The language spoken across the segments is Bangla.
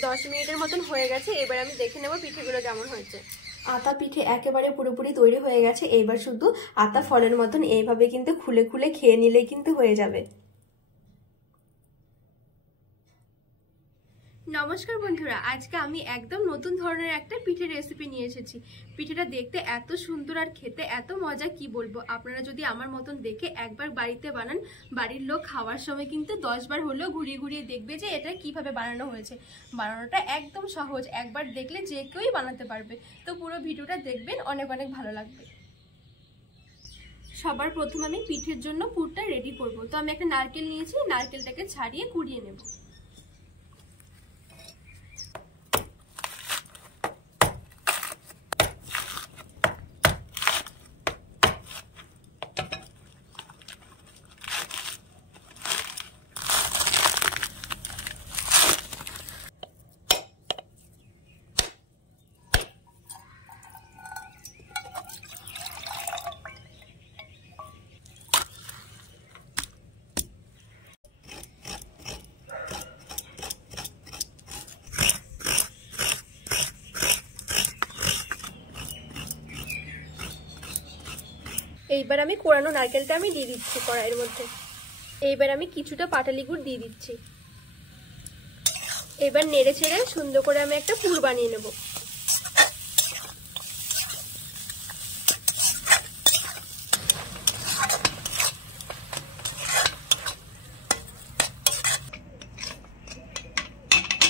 10 মিনিটের মতন হয়ে গেছে। এবার আমি দেখে নেব পিঠেগুলো কেমন হয়েছে। আতা পিঠে একেবারে পুরোপুরি তৈরি হয়ে গেছে। এইবার শুধু আতা ফলের মতন এইভাবে কিন্তু খুলে খুলে খেয়ে নিলেই কিন্তু হয়ে যাবে। নমস্কার বন্ধুরা, আজকে আমি একদম নতুন ধরনের একটা পিঠের রেসিপি নিয়ে এসেছি। পিঠেটা দেখতে এত সুন্দর আর খেতে এত মজা, কি বলবো। আপনারা যদি আমার মতন দেখে একবার বাড়িতে বানান, বাড়ির লোক খাওয়ার সময় কিন্তু 10 বার হলেও ঘুরিয়ে ঘুরিয়ে দেখবে যে এটা কিভাবে বানানো হয়েছে। বানানোটা একদম সহজ, একবার দেখলে যে কেউই বানাতে পারবে। তো পুরো ভিডিওটা দেখবেন, অনেক অনেক ভালো লাগবে। সবার প্রথম আমি পিঠের জন্য পুরটা রেডি করব। তো আমি একটা নারকেল নিয়েছি, নারকেলটাকে ছাড়িয়ে কুড়িয়ে নেব। এইবার আমি কোরানো নারকেলটা আমি দিয়ে দিচ্ছি কড়াইয়ের মধ্যে। এইবার আমি কিছুটা পাটালি গুড় দিয়ে দিচ্ছি। এবার নেড়ে ছেড়ে সুন্দর করে আমি একটা পুর বানিয়ে নেব।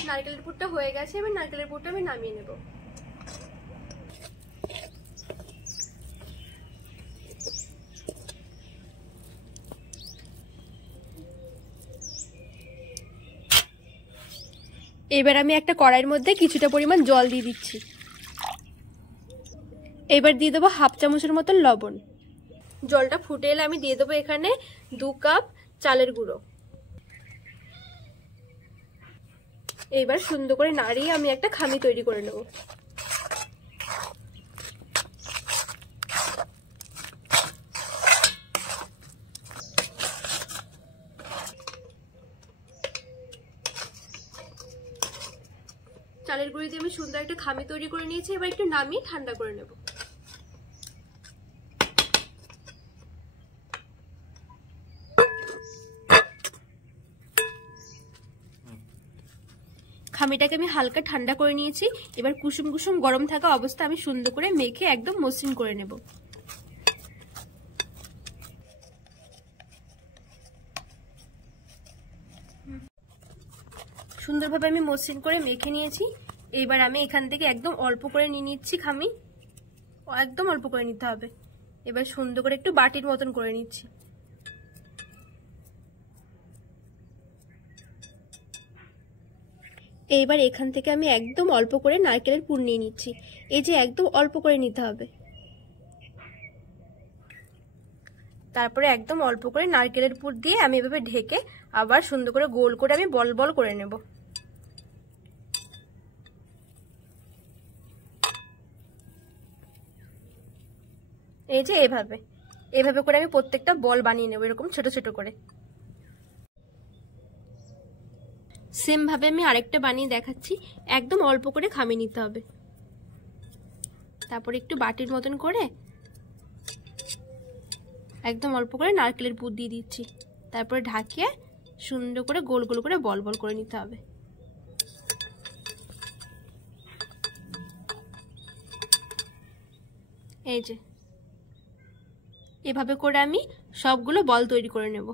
নারকেলের পুরটা হয়ে গেছে, এবার নারকেলের পুরটা আমি নামিয়ে নেব। এবার আমি একটা কড়াইয়ের মধ্যে কিছুটা পরিমাণ জল দিয়ে দিচ্ছি। এবার দিয়ে দেবো 1/2 চামচের মতন লবণ। জলটা ফুটে এলে আমি দিয়ে দেবো এখানে 2 কাপ চালের গুঁড়ো। এইবার সুন্দর করে নাড়িয়ে আমি একটা খামি তৈরি করে নেব। চালের গুঁড়ি দিয়ে আমি সুন্দর একটা খামি তৈরি করে নিয়েছি। এবার একটু নামিয়ে ঠান্ডা করে নেব। খামিটাকে আমি হালকা ঠান্ডা করে নিয়েছি। এবার কুসুম কুসুম গরম থাকা অবস্থা আমি সুন্দর করে মেখে একদম মসৃণ করে নেব। সুন্দরভাবে আমি মসৃণ করে মেখে নিয়েছি। এবার আমি এখান থেকে একদম অল্প করে নিয়ে নিচ্ছি খামি, একদম অল্প করে নিতে হবে। এবার সুন্দর করে একটু বাটির মতন করে নিচ্ছি। এইবার এখান থেকে আমি একদম অল্প করে নারকেলের পুর নিয়ে নিচ্ছি। এই যে একদম অল্প করে নিতে হবে। তারপরে একদম অল্প করে নারকেলের পুর দিয়ে আমি এভাবে ঢেকে আবার সুন্দর করে গোল করে আমি বল বল করে নেব। এই যে এভাবে এভাবে করে আমি প্রত্যেকটা বল বানিয়ে নেব, এরকম ছোট ছোট করে। সেম ভাবে আমি আরেকটা বানিয়ে দেখাচ্ছি। একদম অল্প করে খামিয়ে নিতে হবে। তারপরে একটু বাটির মতন করে একদম অল্প করে নারকেলের পুর দিয়ে দিচ্ছি। তারপরে ঢাকিয়ে সুন্দর করে গোল গোল করে বল বল করে নিতে হবে। এই যে এভাবে করে আমি সবগুলো বল তৈরি করে নেব।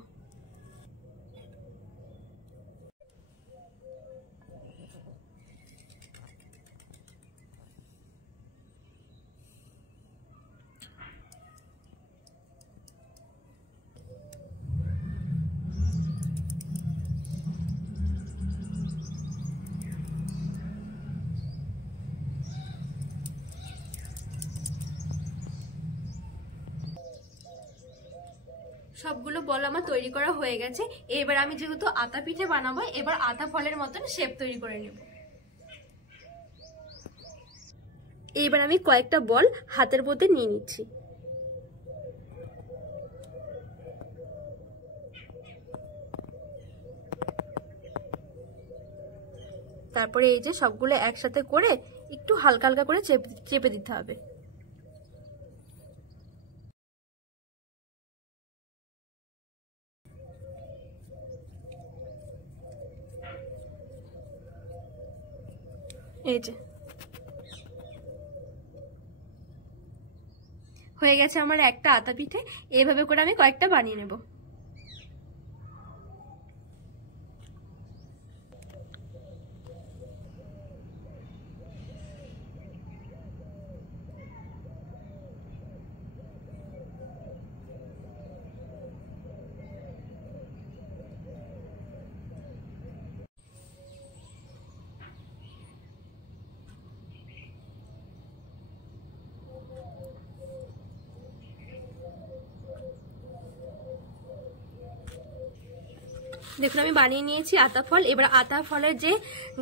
সবগুলো বল আমার তৈরি করা হয়ে গেছে। এবার আমি যেহেতু আতা পিঠে বানাবো, এবার আতা ফলের মতন শেপ তৈরি করে নেব। এবার আমি কয়েকটা বল হাতের মধ্যে নিয়ে নিচ্ছি। তারপরে এই যে সবগুলো একসাথে করে একটু হালকা হালকা করে চেপে দিতে হবে। এই যে হয়ে গেছে আমার একটা আতা পিঠে। এইভাবে করে আমি কয়েকটা বানিয়ে নেব। দেখুন আমি বানিয়ে নিয়েছি আতা ফল। এবার আতা ফলের যে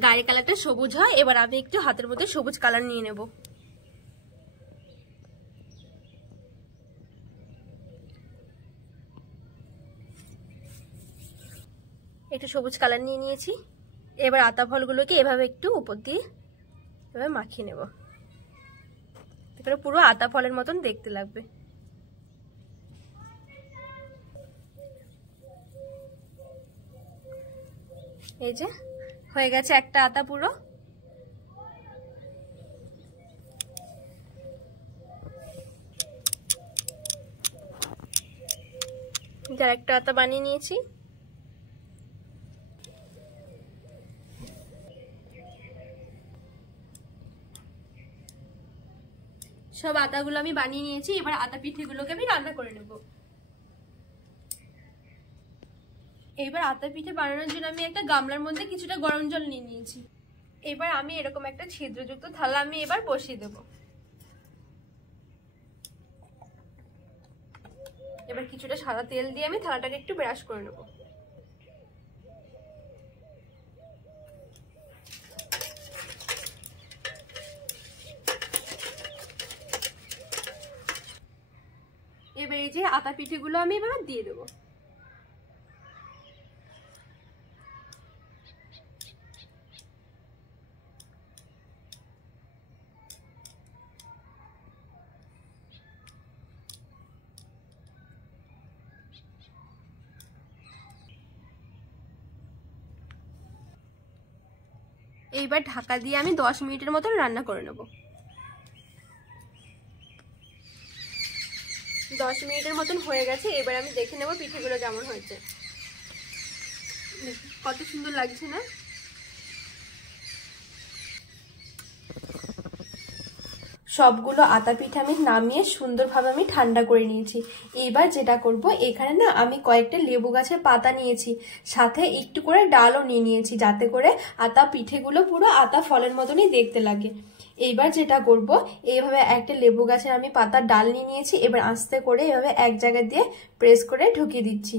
গায়ের কালারটা সবুজ হয়, এবার আমি একটু হাতের মধ্যে সবুজ কালার নিয়ে নেব। একটু সবুজ কালার নিয়ে নিয়েছি। এবার আতা ফলগুলোকে এভাবে একটু উপর দিয়ে এভাবে মাখিয়ে নেব। এখানে পুরো আতা ফলের মতন দেখতে লাগবে। এই যে হয়ে গেছে একটা আতা পুরো। যার একটা আতা বানিয়ে নিয়েছি। সব আতাগুলো আমি বানিয়ে নিয়েছি। এবার আতা পিঠেগুলোকে আমি রান্না করে নেব। এবার আতা পিঠে বানানোর জন্য আমি একটা গামলার মধ্যে কিছুটা গরম জল নিয়ে নিয়েছি। এবার আমি এরকম একটা ছিদ্রযুক্ত থালা আমি এবার বসিয়ে দেব। এবার কিছুটা সাদা তেল দিয়ে আমি থালাটাকে একটু ব্রাশ করে নেব। এবার এই যে আতা পিঠেগুলো আমি এবার দিয়ে দেবো। এইবার ঢাকা দিয়ে আমি 10 মিনিটের মতন রান্না করে নেব। 10 মিনিটের মতন হয়ে গেছে। এবার আমি দেখে নেব পিঠেগুলো কেমন হয়েছে। কত সুন্দর লাগছে না? সবগুলো আতা পিঠা আমি নামিয়ে সুন্দরভাবে আমি ঠান্ডা করে নিয়েছি। এইবার যেটা করব, এখানে না আমি কয়েকটা লেবু গাছের পাতা নিয়েছি, সাথে একটু করে ডালও নিয়ে নিয়েছি, যাতে করে আতা পিঠেগুলো পুরো আতা ফলের মতনই দেখতে লাগে। এইবার যেটা করব, এইভাবে একটা লেবু গাছের আমি পাতার ডাল নিয়ে নিয়েছি। এবার আস্তে করে এভাবে এক জায়গায় দিয়ে প্রেস করে ঢুকিয়ে দিচ্ছি।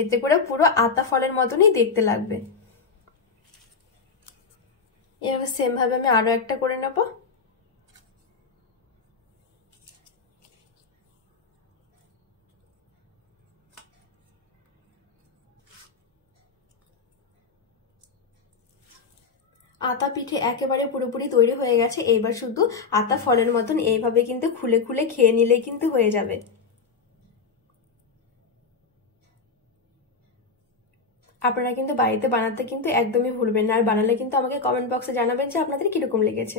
এতে করে পুরো আতা ফলের মতনই দেখতে লাগবে। এভাবে সেম ভাবে আমি আরো একটা করে নেব। আতা পিঠে একেবারে পুরোপুরি তৈরি হয়ে গেছে। এইবার শুধু আতা ফলের মতন এইভাবে কিন্তু খুলে খুলে খেয়ে নিলে কিন্তু হয়ে যাবে। আপনারা কিন্তু বাড়িতে বানাতে কিন্তু একদমই ভুলবেন না। আর বানালে কিন্তু আমাকে কমেন্ট বক্সে জানাবেন যে আপনাদের কিরকম লেগেছে।